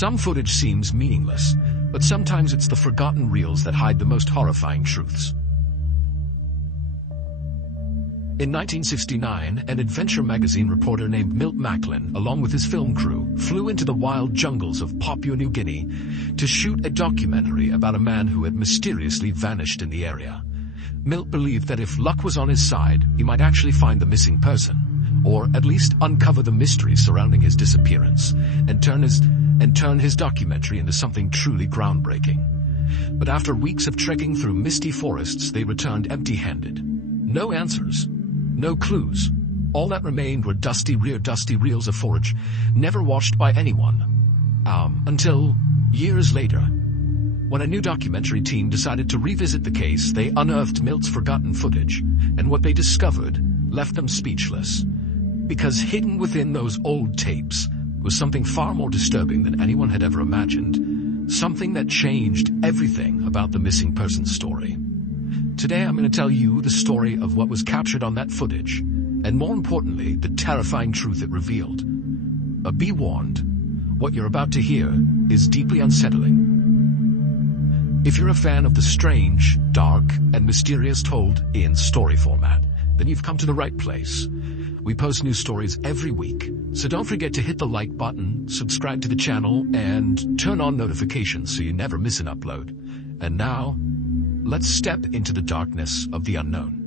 Some footage seems meaningless, but sometimes it's the forgotten reels that hide the most horrifying truths. In 1969, an adventure magazine reporter named Milt Macklin, along with his film crew, flew into the wild jungles of Papua New Guinea to shoot a documentary about a man who had mysteriously vanished in the area. Milt believed that if luck was on his side, he might actually find the missing person, or at least uncover the mystery surrounding his disappearance, and turn his documentary into something truly groundbreaking. But after weeks of trekking through misty forests, they returned empty-handed. No answers. No clues. All that remained were dusty reels of forage, never watched by anyone. Until years later, when a new documentary team decided to revisit the case, they unearthed Milt's forgotten footage, and what they discovered left them speechless. Because hidden within those old tapes was something far more disturbing than anyone had ever imagined. Something that changed everything about the missing person story. Today I'm going to tell you the story of what was captured on that footage, and more importantly, the terrifying truth it revealed. But be warned, what you're about to hear is deeply unsettling. If you're a fan of the strange, dark, and mysterious told in story format, then you've come to the right place. We post new stories every week, so don't forget to hit the like button, subscribe to the channel, and turn on notifications so you never miss an upload. And now, let's step into the darkness of the unknown.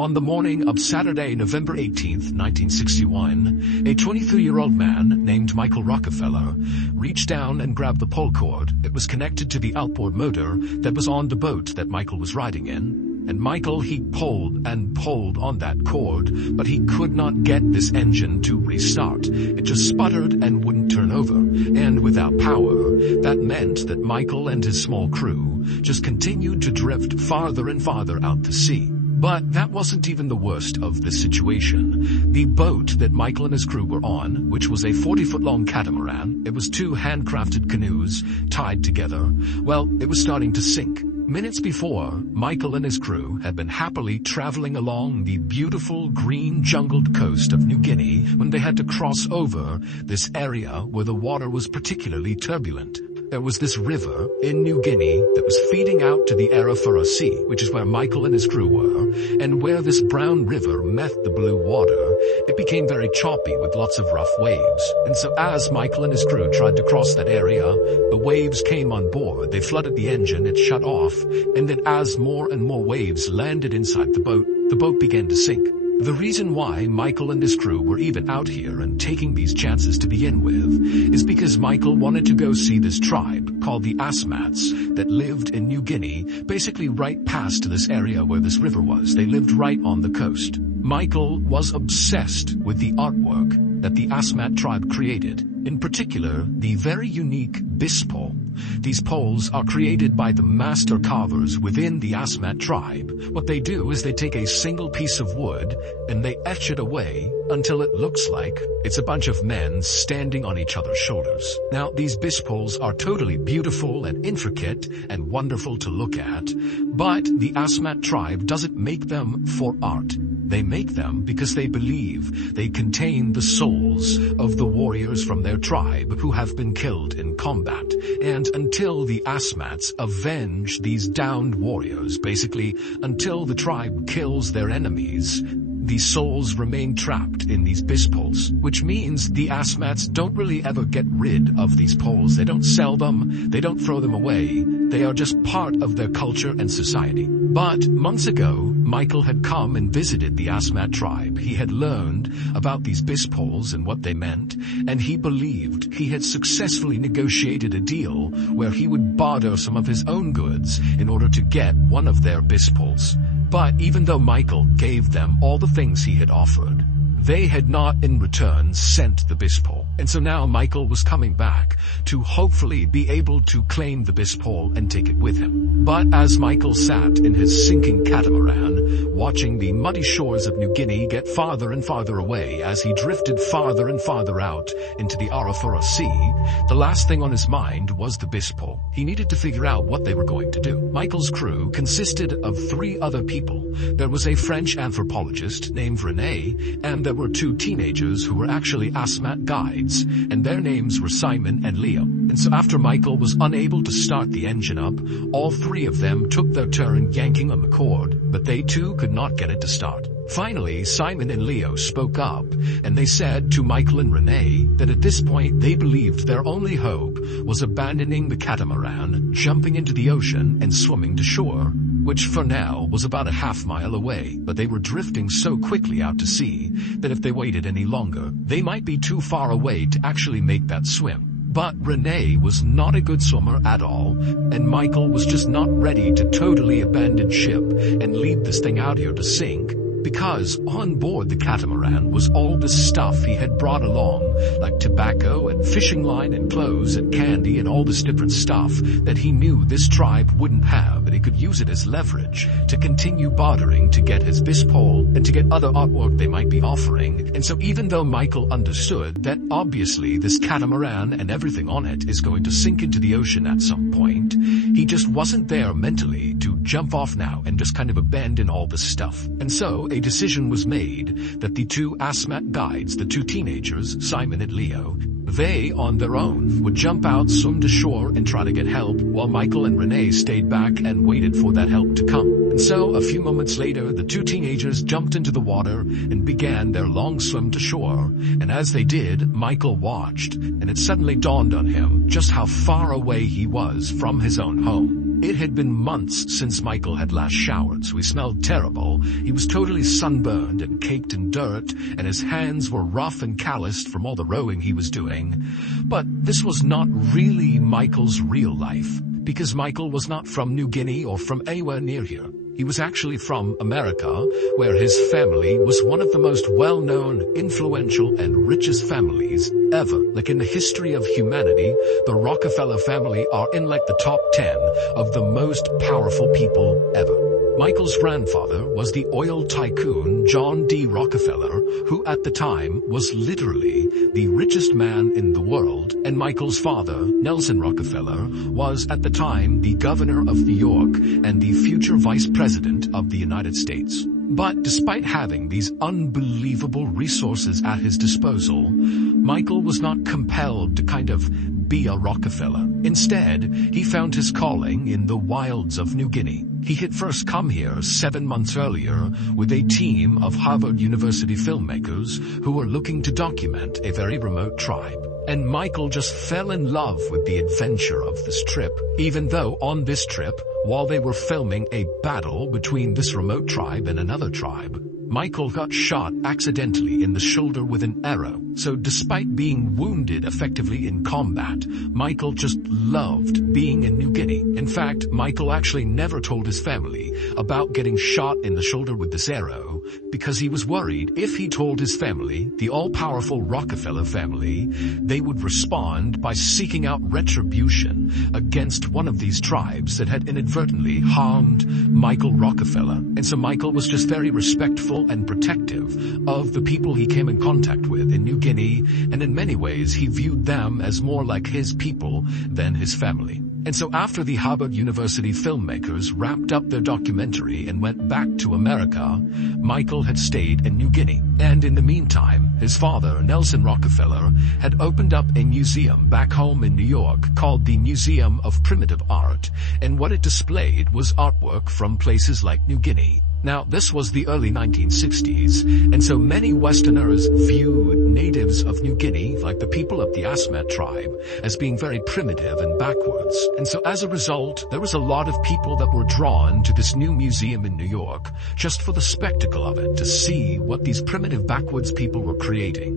On the morning of Saturday, November 18th, 1961, a 23-year-old man named Michael Rockefeller reached down and grabbed the pole cord that was connected to the outboard motor that was on the boat that Michael was riding in. And Michael, he pulled and pulled on that cord, but he could not get this engine to restart. It just sputtered and wouldn't turn over. And without power, that meant that Michael and his small crew just continued to drift farther and farther out to sea. But that wasn't even the worst of the situation. The boat that Michael and his crew were on, which was a 40-foot-long catamaran, it was two handcrafted canoes tied together, well, it was starting to sink. Minutes before, Michael and his crew had been happily traveling along the beautiful green jungled coast of New Guinea when they had to cross over this area where the water was particularly turbulent. There was this river in New Guinea that was feeding out to the Arafura Sea, which is where Michael and his crew were, and where this brown river met the blue water, it became very choppy with lots of rough waves. And so as Michael and his crew tried to cross that area, the waves came on board, they flooded the engine, it shut off, and then as more and more waves landed inside the boat began to sink. The reason why Michael and his crew were even out here and taking these chances to begin with is because Michael wanted to go see this tribe called the Asmats that lived in New Guinea, basically right past this area where this river was. They lived right on the coast. Michael was obsessed with the artwork that the Asmat tribe created, in particular the very unique bis pole. These poles are created by the master carvers within the Asmat tribe. What they do is they take a single piece of wood and they etch it away until it looks like it's a bunch of men standing on each other's shoulders. Now, these bis poles are totally beautiful and intricate and wonderful to look at, but the Asmat tribe doesn't make them for art. They make them because they believe they contain the souls of the warriors from their tribe who have been killed in combat. And until the Asmats avenge these downed warriors, basically until the tribe kills their enemies, the souls remain trapped in these bis poles, which means the Asmats don't really ever get rid of these poles. They don't sell them, they don't throw them away. They are just part of their culture and society. But months ago, Michael had come and visited the Asmat tribe. He had learned about these bis poles and what they meant, and he believed he had successfully negotiated a deal where he would barter some of his own goods in order to get one of their bis poles. But even though Michael gave them all the things he had offered, they had not in return sent the Bispol. And so now Michael was coming back to hopefully be able to claim the Bispol and take it with him. But as Michael sat in his sinking catamaran, watching the muddy shores of New Guinea get farther and farther away as he drifted farther and farther out into the Arafura Sea, the last thing on his mind was the Bispol. He needed to figure out what they were going to do. Michael's crew consisted of 3 other people. There was a French anthropologist named René, and there were 2 teenagers who were actually asthmatic guides, and their names were Simon and Leo. And so after Michael was unable to start the engine up, all 3 of them took their turn yanking on the cord, but they too could not get it to start. Finally, Simon and Leo spoke up, and they said to Michael and René that at this point they believed their only hope was abandoning the catamaran, jumping into the ocean, and swimming to shore, which for now was about a half-mile away, but they were drifting so quickly out to sea that if they waited any longer, they might be too far away to actually make that swim. But René was not a good swimmer at all, and Michael was just not ready to totally abandon ship and leave this thing out here to sink, because on board the catamaran was all the stuff he had brought along, like tobacco and fishing line and clothes and candy and all this different stuff that he knew this tribe wouldn't have, and he could use it as leverage to continue bartering to get his Bispol and to get other artwork they might be offering. And so even though Michael understood that obviously this catamaran and everything on it is going to sink into the ocean at some point, he just wasn't there mentally to jump off now and just kind of abandon all this stuff. And so a decision was made that the 2 asthmatic guides, the 2 teenagers, Simon and Leo, they on their own would jump out, swim to shore, and try to get help, while Michael and René stayed back and waited for that help to come. And so a few moments later, the 2 teenagers jumped into the water and began their long swim to shore. And as they did, Michael watched, and it suddenly dawned on him just how far away he was from his own home. It had been months since Michael had last showered, so he smelled terrible. He was totally sunburned and caked in dirt, and his hands were rough and calloused from all the rowing he was doing. But this was not really Michael's real life, because Michael was not from New Guinea or from anywhere near here. He was actually from America, where his family was one of the most well-known, influential, and richest families ever. Like in the history of humanity, the Rockefeller family are in like the top 10 of the most powerful people ever. Michael's grandfather was the oil tycoon John D. Rockefeller, who at the time was literally the richest man in the world, and Michael's father, Nelson Rockefeller, was at the time the governor of New York and the future vice president of the United States. But despite having these unbelievable resources at his disposal, Michael was not compelled to kind of be a Rockefeller. Instead, he found his calling in the wilds of New Guinea. He had first come here 7 months earlier with a team of Harvard University filmmakers who were looking to document a very remote tribe. And Michael just fell in love with the adventure of this trip, even though on this trip, while they were filming a battle between this remote tribe and another tribe, Michael got shot accidentally in the shoulder with an arrow. So despite being wounded effectively in combat, Michael just loved being in New Guinea. In fact, Michael actually never told his family about getting shot in the shoulder with this arrow because he was worried if he told his family, the all-powerful Rockefeller family, they would respond by seeking out retribution against one of these tribes that had inadvertently harmed Michael Rockefeller. And so Michael was just very respectful and protective of the people he came in contact with in New Guinea, and in many ways he viewed them as more like his people than his family. And so after the Harvard University filmmakers wrapped up their documentary and went back to America, Michael had stayed in New Guinea. And in the meantime, his father, Nelson Rockefeller, had opened up a museum back home in New York called the Museum of Primitive Art, and what it displayed was artwork from places like New Guinea. Now, this was the early 1960s, and so many Westerners viewed natives of New Guinea, like the people of the Asmat tribe, as being very primitive and backwards. And so as a result, there was a lot of people that were drawn to this new museum in New York just for the spectacle of it, to see what these primitive backwoods people were creating.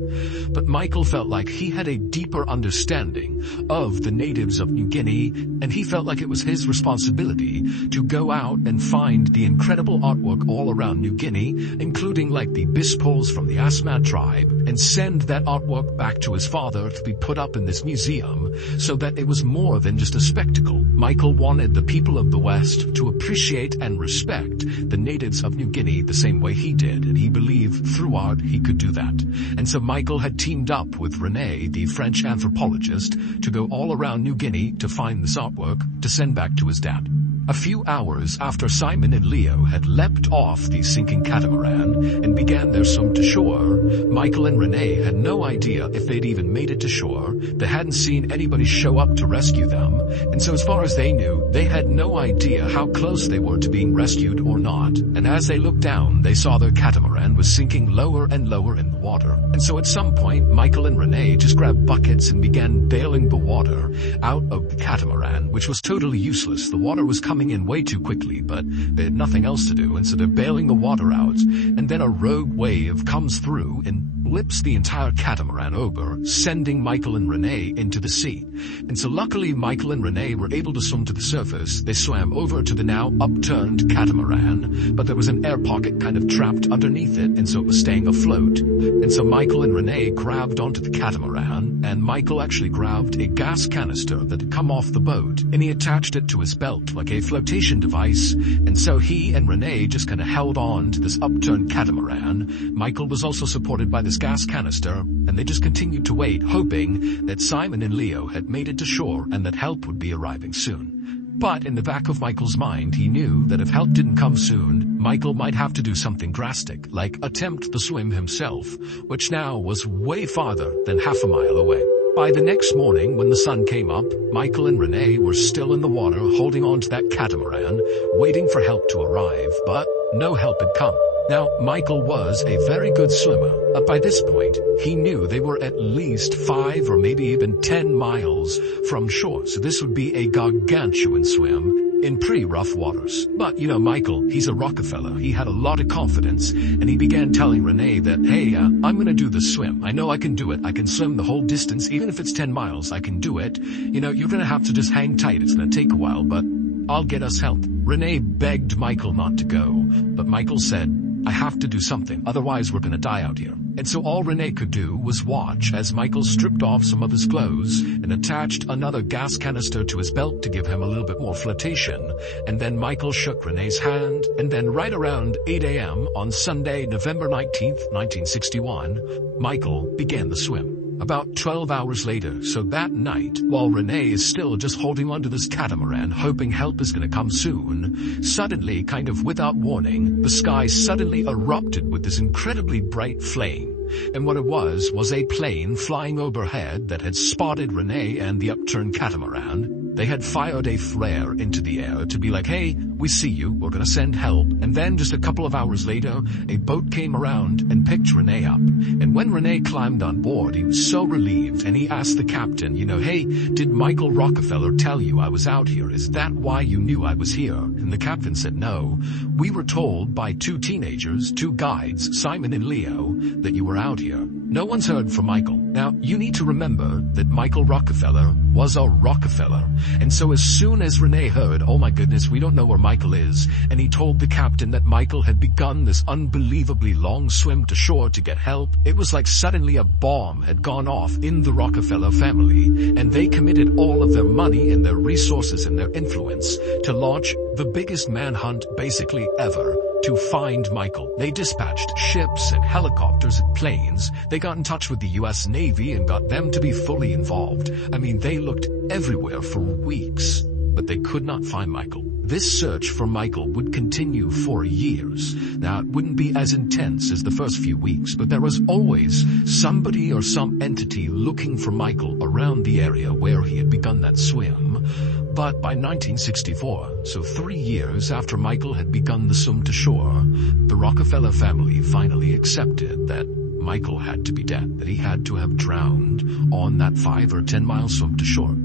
But Michael felt like he had a deeper understanding of the natives of New Guinea, and he felt like it was his responsibility to go out and find the incredible artwork all around New Guinea, including like the Bispols from the Asmat tribe, and send that artwork back to his father to be put up in this museum so that it was more than just a spectacle. Michael wanted the people of the West to appreciate and respect the natives of New Guinea the same way he did, and he believed through art he could do that. And so Michael had teamed up with René, the French anthropologist, to go all around New Guinea to find this artwork to send back to his dad. A few hours after Simon and Leo had leapt off the sinking catamaran and began their swim to shore, Michael and René had no idea if they'd even made it to shore. They hadn't seen anybody show up to rescue them, and so as far as they knew, they had no idea how close they were to being rescued or not. And as they looked down, they saw their catamaran was sinking lower and lower in the water. And so at some point, Michael and René just grabbed buckets and began bailing the water out of the catamaran, which was totally useless. The water was coming in way too quickly, but they had nothing else to do, and so they're bailing the water out, and then a rogue wave comes through and flips the entire catamaran over, sending Michael and René into the sea. And so luckily Michael and René were able to swim to the surface. They swam over to the now upturned catamaran, but there was an air pocket kind of trapped underneath it, and so it was staying afloat. And so Michael and René grabbed onto the catamaran, and Michael actually grabbed a gas canister that had come off the boat, and he attached it to his belt like a flotation device. And so he and René just kind of held on to this upturned catamaran. Michael was also supported by this gas canister, and they just continued to wait, hoping that Simon and Leo had made it to shore and that help would be arriving soon. But in the back of Michael's mind, he knew that if help didn't come soon, Michael might have to do something drastic, like attempt the swim himself, which now was way farther than half a mile away. By the next morning, when the sun came up, Michael and René were still in the water holding on to that catamaran, waiting for help to arrive, but no help had come. Now, Michael was a very good swimmer, but by this point, he knew they were at least 5 or maybe even 10 miles from shore, so this would be a gargantuan swim in pretty rough waters. But, Michael, he's a Rockefeller. He had a lot of confidence, and he began telling René that, hey, I'm gonna do the swim. I know I can do it. I can swim the whole distance, even if it's 10 miles, I can do it. You're gonna have to just hang tight. It's gonna take a while, but I'll get us help. René begged Michael not to go, but Michael said, I have to do something, otherwise we're gonna die out here. And so all René could do was watch as Michael stripped off some of his clothes and attached another gas canister to his belt to give him a little bit more flotation. And then Michael shook René's hand, and then right around 8 a.m. on Sunday, November 19th, 1961, Michael began the swim. About 12 hours later, so that night, while René is still just holding onto this catamaran, hoping help is gonna come soon, suddenly, kind of without warning, the sky suddenly erupted with this incredibly bright flame. And what it was a plane flying overhead that had spotted René and the upturned catamaran. They had fired a flare into the air to be like, hey, we see you, we're gonna send help. And then just a couple of hours later, a boat came around and picked René up. And when René climbed on board, he was so relieved, and he asked the captain, hey, did Michael Rockefeller tell you I was out here? Is that why you knew I was here? And the captain said, no, we were told by 2 teenagers, 2 guides, Simon and Leo, that you were out here. No one's heard from Michael. Now, you need to remember that Michael Rockefeller was a Rockefeller. And so as soon as René heard, oh my goodness, we don't know where Michael is, and he told the captain that Michael had begun this unbelievably long swim to shore to get help, it was like suddenly a bomb had gone off in the Rockefeller family, and they committed all of their money and their resources and their influence to launch the biggest manhunt basically ever to find Michael. They dispatched ships and helicopters and planes. They got in touch with the US Navy and got them to be fully involved. I mean, they looked everywhere for weeks, but they could not find Michael. This search for Michael would continue for years. Now, it wouldn't be as intense as the first few weeks, but there was always somebody or some entity looking for Michael around the area where he had begun that swim. But by 1964, so 3 years after Michael had begun the swim to shore, the Rockefeller family finally accepted that Michael had to be dead, that he had to have drowned on that 5 or 10 mile swim to shore.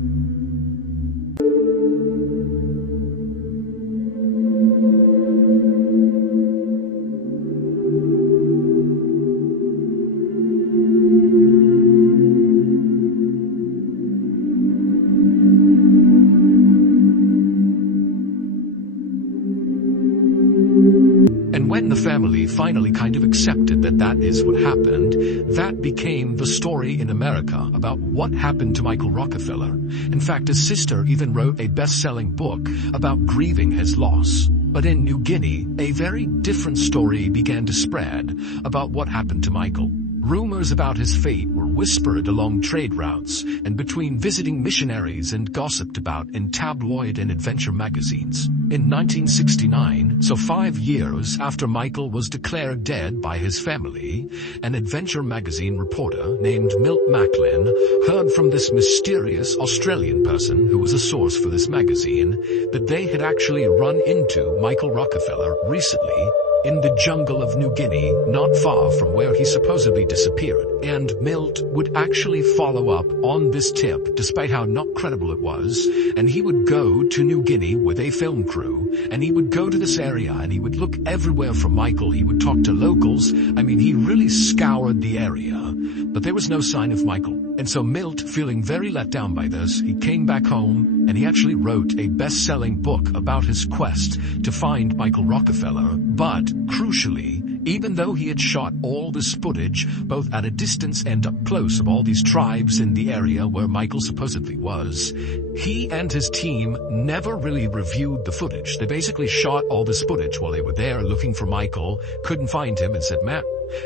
And when the family finally kind of accepted that that is what happened, that became the story in America about what happened to Michael Rockefeller. In fact, his sister even wrote a best-selling book about grieving his loss. But in New Guinea, a very different story began to spread about what happened to Michael. Rumors about his fate were whispered along trade routes and between visiting missionaries and gossiped about in tabloid and adventure magazines. In 1969, so 5 years after Michael was declared dead by his family, an adventure magazine reporter named Milt Macklin heard from this mysterious Australian person who was a source for this magazine that they had actually run into Michael Rockefeller recently in the jungle of New Guinea, not far from where he supposedly disappeared. And Milt would actually follow up on this tip, despite how not credible it was, and he would go to New Guinea with a film crew, and he would go to this area, and he would look everywhere for Michael. He would talk to locals. I mean, he really scoured the area, but there was no sign of Michael. And so Milt, feeling very let down by this, he came back home, and he actually wrote a best-selling book about his quest to find Michael Rockefeller. But, crucially, even though he had shot all this footage, both at a distance and up close of all these tribes in the area where Michael supposedly was, he and his team never really reviewed the footage. They basically shot all this footage while they were there looking for Michael, couldn't find him, and said, "Matt,"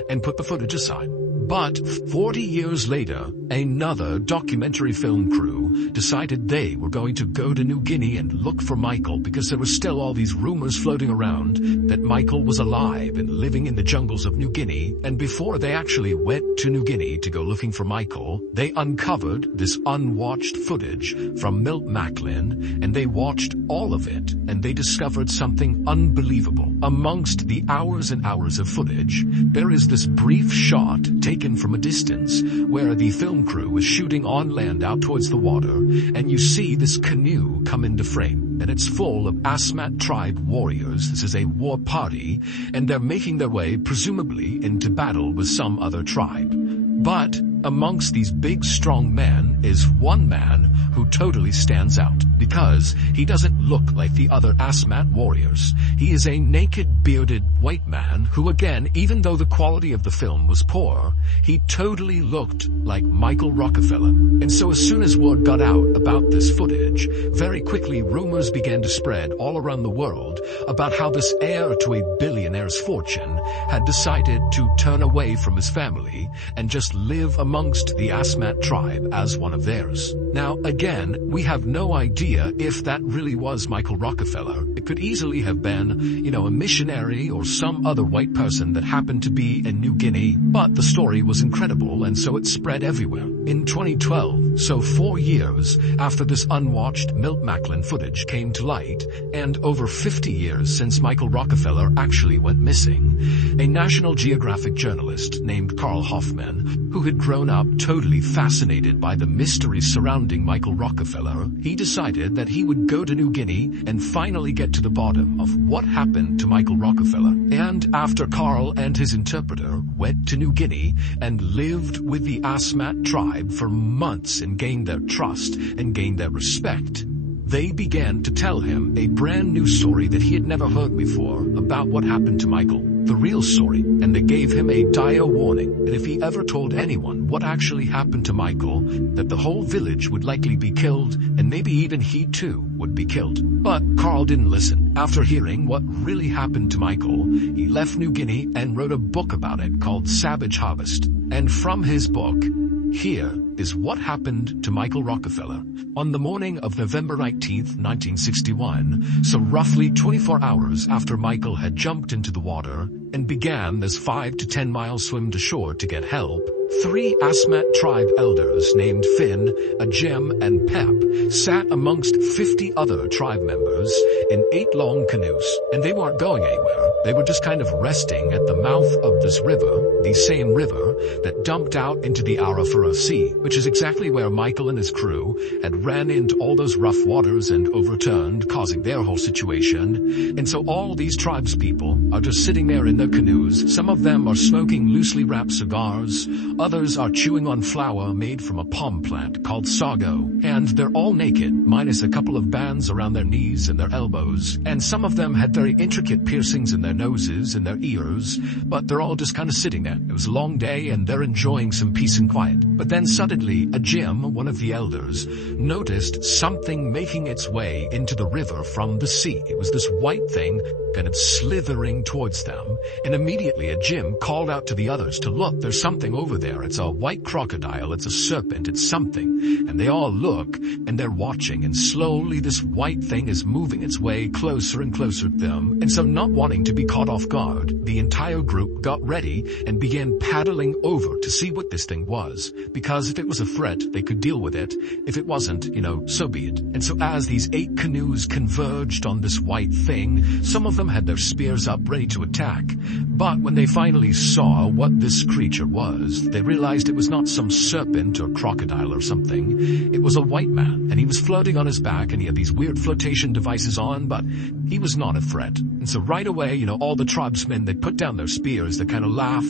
and put the footage aside. But 40 years later, another documentary film crew decided they were going to go to New Guinea and look for Michael, because there were still all these rumors floating around that Michael was alive and living in the jungles of New Guinea. And before they actually went to New Guinea to go looking for Michael, they uncovered this unwatched footage from Milt Macklin, and they watched all of it, and they discovered something unbelievable. Amongst the hours and hours of footage, there is this brief shot taken from a distance where the film crew is shooting on land out towards the water, and you see this canoe come into frame, and it's full of Asmat tribe warriors. This is a war party, and they're making their way presumably into battle with some other tribe. But amongst these big strong men is one man who totally stands out, because he doesn't look like the other Asmat warriors. He is a naked, bearded white man who, again, even though the quality of the film was poor, he totally looked like Michael Rockefeller. And so as soon as word got out about this footage, very quickly rumors began to spread all around the world about how this heir to a billionaire's fortune had decided to turn away from his family and just live amongst the Asmat tribe as one of theirs. Now, again, we have no idea if that really was Michael Rockefeller. It could easily have been, a missionary or some other white person that happened to be in New Guinea. But the story was incredible, and so it spread everywhere. In 2012, so 4 years after this unwatched Milt Macklin footage came to light, and over 50 years since Michael Rockefeller actually went missing, a National Geographic journalist named Carl Hoffman, who had grown up totally fascinated by the mystery surrounding Michael Rockefeller, he decided that he would go to New Guinea and finally get to the bottom of what happened to Michael Rockefeller. And after Carl and his interpreter went to New Guinea and lived with the Asmat tribe for months and gained their trust and gained their respect, they began to tell him a brand new story that he had never heard before about what happened to Michael, the real story. And they gave him a dire warning that if he ever told anyone what actually happened to Michael, that the whole village would likely be killed, and maybe even he too would be killed. But Carl didn't listen. After hearing what really happened to Michael, he left New Guinea and wrote a book about it called Savage Harvest. And from his book, here is what happened to Michael Rockefeller. On the morning of November 19th, 1961, so roughly 24 hours after Michael had jumped into the water and began this 5 to 10 mile swim to shore to get help, 3 Asmat tribe elders named Finn, Jim, and Pep sat amongst 50 other tribe members in 8 long canoes, and they weren't going anywhere. They were just kind of resting at the mouth of this river, the same river that dumped out into the Arafura Sea, which is exactly where Michael and his crew had ran into all those rough waters and overturned, causing their whole situation. And so all these tribes people are just sitting there in their canoes. Some of them are smoking loosely wrapped cigars. Others are chewing on flour made from a palm plant called sago, and they're all naked, minus a couple of bands around their knees and their elbows, and some of them had very intricate piercings in their noses and their ears, but they're all just kind of sitting there. It was a long day, and they're enjoying some peace and quiet. But then suddenly, Jim, one of the elders, noticed something making its way into the river from the sea. It was this white thing kind of slithering towards them, and immediately Jim called out to the others to look, there's something over there. It's a white crocodile, it's a serpent, it's something. And they all look, and they're watching, and slowly this white thing is moving its way closer and closer to them. And so, not wanting to be caught off guard, the entire group got ready and began paddling over to see what this thing was, because if it was a threat, they could deal with it. If it wasn't, so be it. And so as these 8 canoes converged on this white thing, some of them had their spears up ready to attack. But when they finally saw what this creature was, they realized it was not some serpent or crocodile or something. It was a white man, and he was floating on his back, and he had these weird flotation devices on, but he was not a threat. And so right away, all the tribesmen, they put down their spears, they kind of laugh,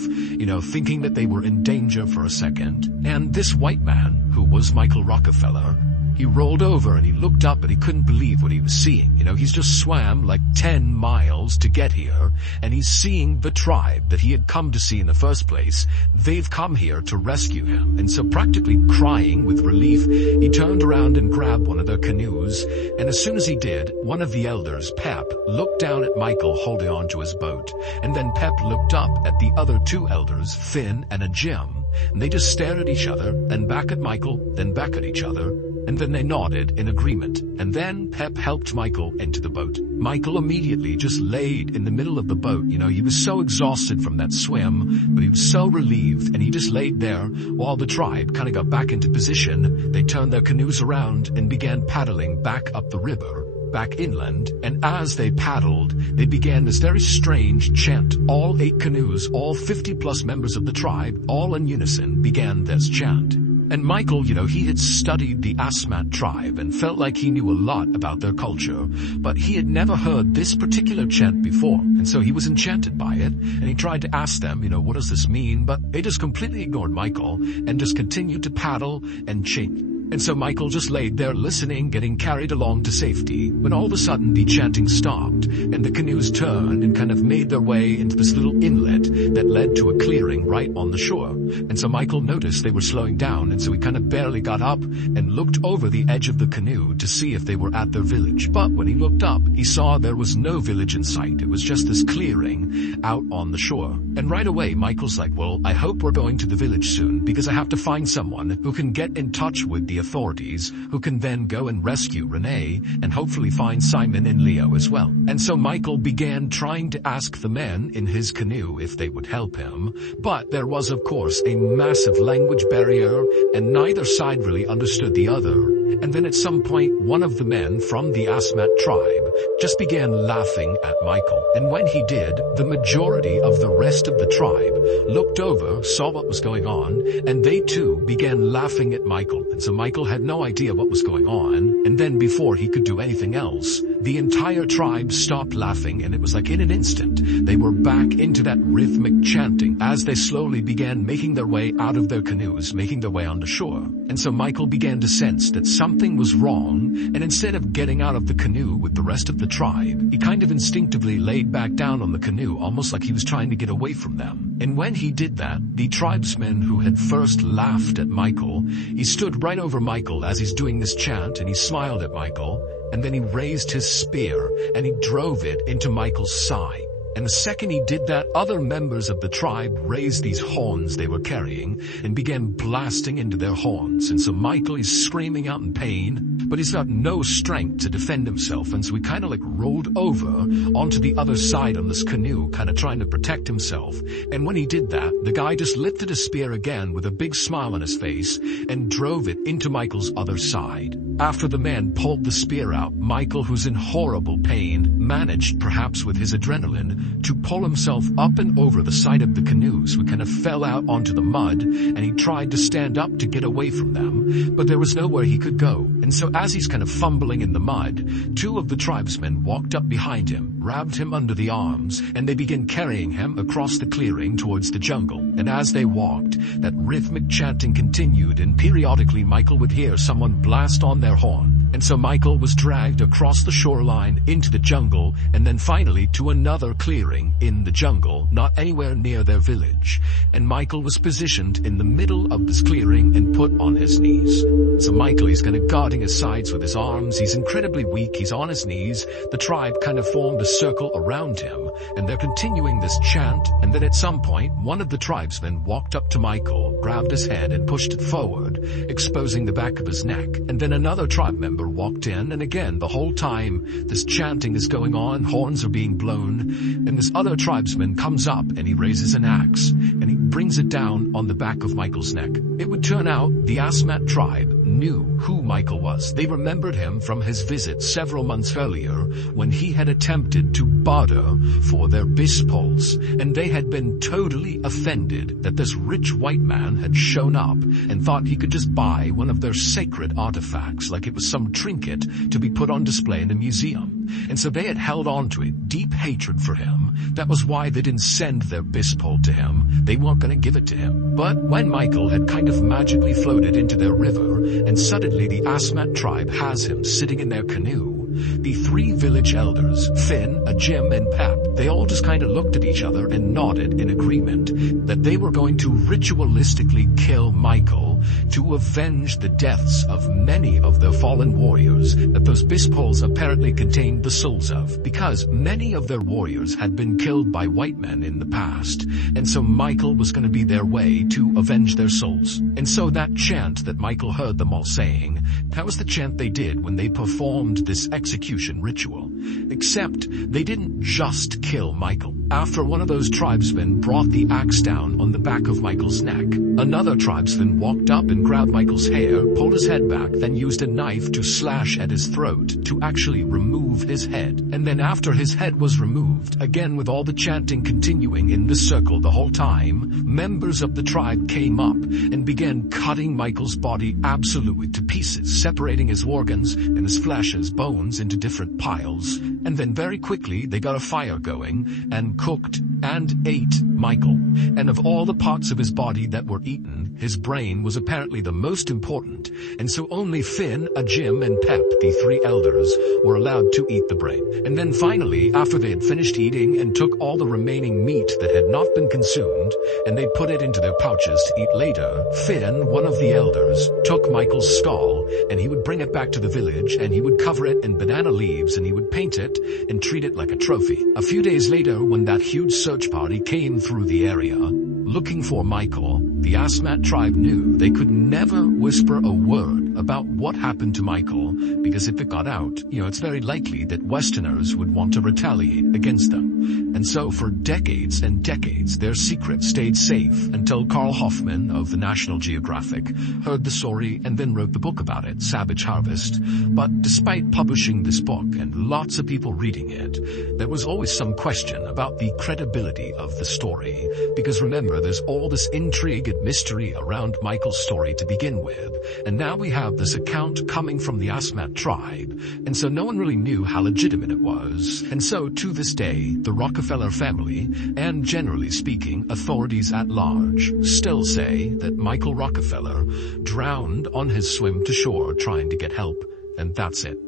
thinking that they were in danger for a second. And this white man, who was Michael Rockefeller, he rolled over and he looked up and he couldn't believe what he was seeing. He's just swam like 10 miles to get here, and he's seeing the tribe that he had come to see in the first place. They've come here to rescue him. And so, practically crying with relief, he turned around and grabbed one of their canoes, and as soon as he did, one of the elders, Pep, looked down at Michael holding on to his boat, and then Pep looked up at the other 2 elders, Finn and Jim, and they just stared at each other, then back at Michael, then back at each other, and then they nodded in agreement. And then Pep helped Michael into the boat. Michael immediately just laid in the middle of the boat. He was so exhausted from that swim, but he was so relieved, and he just laid there while the tribe kind of got back into position. They turned their canoes around and began paddling back up the river, back inland, and as they paddled, they began this very strange chant. All 8 canoes, all 50 plus members of the tribe, all in unison, began this chant. And Michael, he had studied the Asmat tribe and felt like he knew a lot about their culture, but he had never heard this particular chant before, and so he was enchanted by it, and he tried to ask them, what does this mean? But they just completely ignored Michael and just continued to paddle and chant. And so Michael just laid there listening, getting carried along to safety, when all of a sudden the chanting stopped, and the canoes turned and kind of made their way into this little inlet that led to a clearing right on the shore. And so Michael noticed they were slowing down, and so he kind of barely got up and looked over the edge of the canoe to see if they were at their village. But when he looked up, he saw there was no village in sight. It was just this clearing out on the shore. And right away, Michael's like, well, I hope we're going to the village soon, because I have to find someone who can get in touch with the authorities, who can then go and rescue Renee and hopefully find Simon and Leo as well. And so Michael began trying to ask the men in his canoe if they would help him, but there was of course a massive language barrier, and neither side really understood the other. And then at some point, one of the men from the Asmat tribe just began laughing at Michael. And when he did, the majority of the rest of the tribe looked over, saw what was going on, and they too began laughing at Michael. And so Michael had no idea what was going on. And then before he could do anything else, the entire tribe stopped laughing, and it was like in an instant, they were back into that rhythmic chanting as they slowly began making their way out of their canoes, making their way onto shore. And so Michael began to sense that something was wrong, and instead of getting out of the canoe with the rest of the tribe, he kind of instinctively laid back down on the canoe, almost like he was trying to get away from them. And when he did that, the tribesman who had first laughed at Michael, he stood right over Michael as he's doing this chant, and he smiled at Michael, and then he raised his spear and he drove it into Michael's side. And the second he did that, other members of the tribe raised these horns they were carrying and began blasting into their horns. And so Michael is screaming out in pain, but he's got no strength to defend himself. And so he kind of like rolled over onto the other side on this canoe, kind of trying to protect himself. And when he did that, the guy just lifted a spear again with a big smile on his face and drove it into Michael's other side. After the man pulled the spear out, Michael, who's in horrible pain, managed, perhaps with his adrenaline, to pull himself up and over the side of the canoe. So he kind of fell out onto the mud, and he tried to stand up to get away from them, but there was nowhere he could go. And so as he's kind of fumbling in the mud, two of the tribesmen walked up behind him, grabbed him under the arms, and they began carrying him across the clearing towards the jungle. And as they walked, that rhythmic chanting continued, and periodically Michael would hear someone blast on their horn. And so Michael was dragged across the shoreline into the jungle, and then finally to another clearing in the jungle, not anywhere near their village. And Michael was positioned in the middle of this clearing and put on his knees. So Michael is kind of guarding his sides with his arms. He's incredibly weak. He's on his knees. The tribe kind of formed a circle around him, and they're continuing this chant. And then at some point, one of the tribesmen walked up to Michael, grabbed his head and pushed it forward, exposing the back of his neck. And then another tribe member walked in, and again, the whole time, this chanting is going on, horns are being blown, and this other tribesman comes up and he raises an axe, and he brings it down on the back of Michael's neck. It would turn out the Asmat tribe knew who Michael was. They remembered him from his visit several months earlier when he had attempted to barter for their bis poles, and they had been totally offended that this rich white man had shown up and thought he could just buy one of their sacred artifacts like it was some trinket to be put on display in a museum. And so they had held on to it, deep hatred for him. That was why they didn't send their bis pole to him. They weren't going to give it to him. But when Michael had kind of magically floated into their river, and suddenly the Asmat tribe has him sitting in their canoe, the three village elders, Finn, Jim, and Pep, they all just kind of looked at each other and nodded in agreement that they were going to ritualistically kill Michael to avenge the deaths of many of their fallen warriors that those bis poles apparently contained the souls of, because many of their warriors had been killed by white men in the past, and so Michael was going to be their way to avenge their souls. And so that chant that Michael heard them all saying, that was the chant they did when they performed this execution ritual. Except they didn't just kill Michael. After one of those tribesmen brought the axe down on the back of Michael's neck, another tribesman walked up and grabbed Michael's hair, pulled his head back, then used a knife to slash at his throat to actually remove his head. And then after his head was removed, again with all the chanting continuing in the circle the whole time, members of the tribe came up and began cutting Michael's body absolutely to pieces, separating his organs and his flesh, his bones into different piles. And then very quickly they got a fire going and cooked and ate Michael. And of all the parts of his body that were eaten, his brain was apparently the most important, and so only Finn, Jim, and Pep, the three elders, were allowed to eat the brain. And then finally, after they had finished eating and took all the remaining meat that had not been consumed, and they put it into their pouches to eat later, Finn, one of the elders, took Michael's skull, and he would bring it back to the village, and he would cover it in banana leaves, and he would paint it and treat it like a trophy. A few days later, when that huge search party came through the area, looking for Michael, the Asmat tribe knew they could never whisper a word about what happened to Michael, because if it got out, it's very likely that Westerners would want to retaliate against them. And so for decades and decades, their secret stayed safe until Carl Hoffman of the National Geographic heard the story and then wrote the book about it, Savage Harvest. But despite publishing this book and lots of people reading it, there was always some question about the credibility of the story, because remember, there's all this intrigue and mystery around Michael's story to begin with, and now we have this account coming from the Asmat tribe, and so no one really knew how legitimate it was. And so to this day, the Rockefeller family, and generally speaking, authorities at large, still say that Michael Rockefeller drowned on his swim to shore trying to get help, and that's it.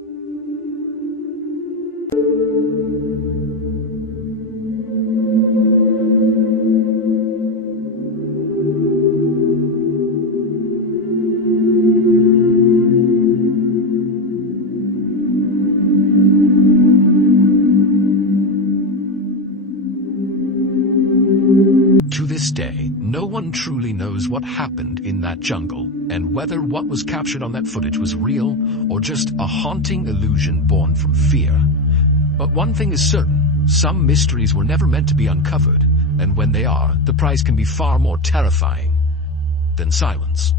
this day, no one truly knows what happened in that jungle, and whether what was captured on that footage was real or just a haunting illusion born from fear. But one thing is certain, some mysteries were never meant to be uncovered, and when they are, the price can be far more terrifying than silence.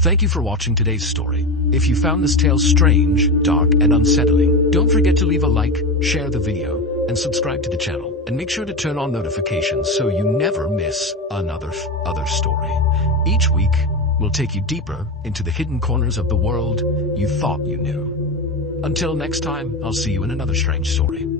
Thank you for watching today's story. If you found this tale strange, dark, and unsettling, don't forget to leave a like, share the video, and subscribe to the channel. And make sure to turn on notifications so you never miss another story. Each week, we'll take you deeper into the hidden corners of the world you thought you knew. Until next time, I'll see you in another strange story.